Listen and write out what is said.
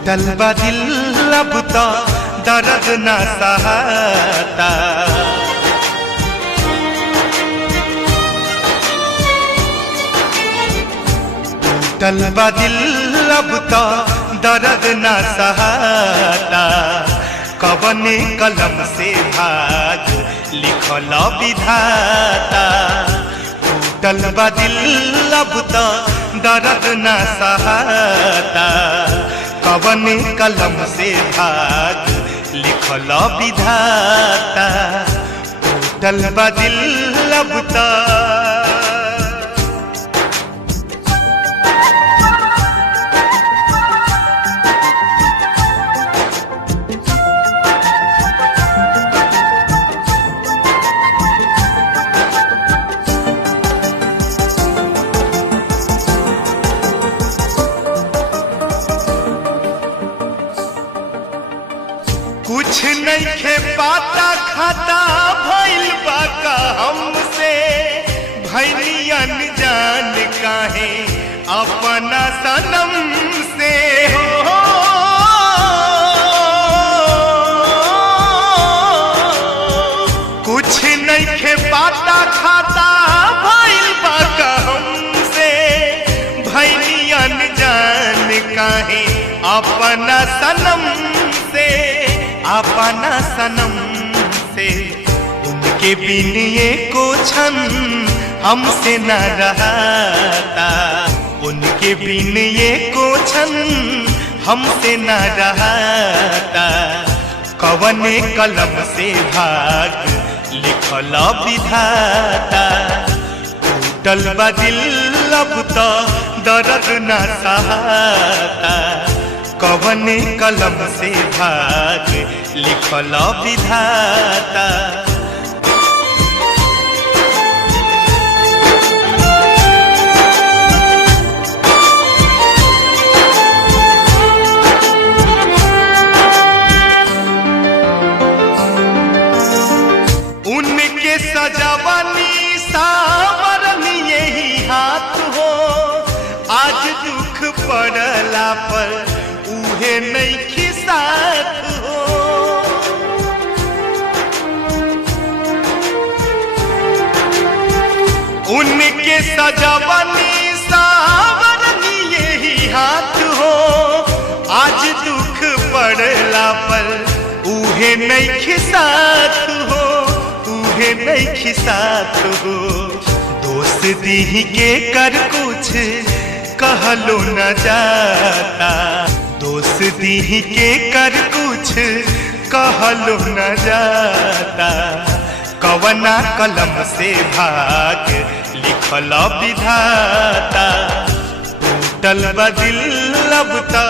टूटल बा दिल अब तो दर्द न सहाता। टूटल बा दिल अब तो दर्द न सहाता। कवने कलम से भाग लिखल विधाता। टूटल बा दिल अब तो दर्द न सहाता। कवने कलम से भाग लिखल विधाता। टूटल बा दिल अब तो कुछ नहीं खे पाता खाता भइल बा का हमसे। भइली अनजान काहे अपना सनम से हो। कुछ नहीं खे पाता खाता भइल बा का हमसे। भइली अनजान काहे अपना सनम से। अपना सनम से उनके बिन एको क्षण हमसे न रहता। उनके बिन एको क्षण हमसे न रहता। कवने कलम से भाग लिखल विधाता। टूटल बा दिल अब तो दर्द न सहाता। कवने कलम से भाग लिखल विधाता। उनके सजावनी सावरनी यही हाथ हो। आज दुख पड़ला पर उहे नहीं साथ हो। उनके सजावनी सावरनी यही हाथ हो। आज दुख पड़ला पर उहे नहीं साथ हो। उहे नहीं साथ हो। दोस्त दी के कर कुछ कहलो न जाता। दोस्ती के कर कुछ कहलो न जाता। कवना कलम से भाग लिखल विधाता। टूटल बा दिल अब तो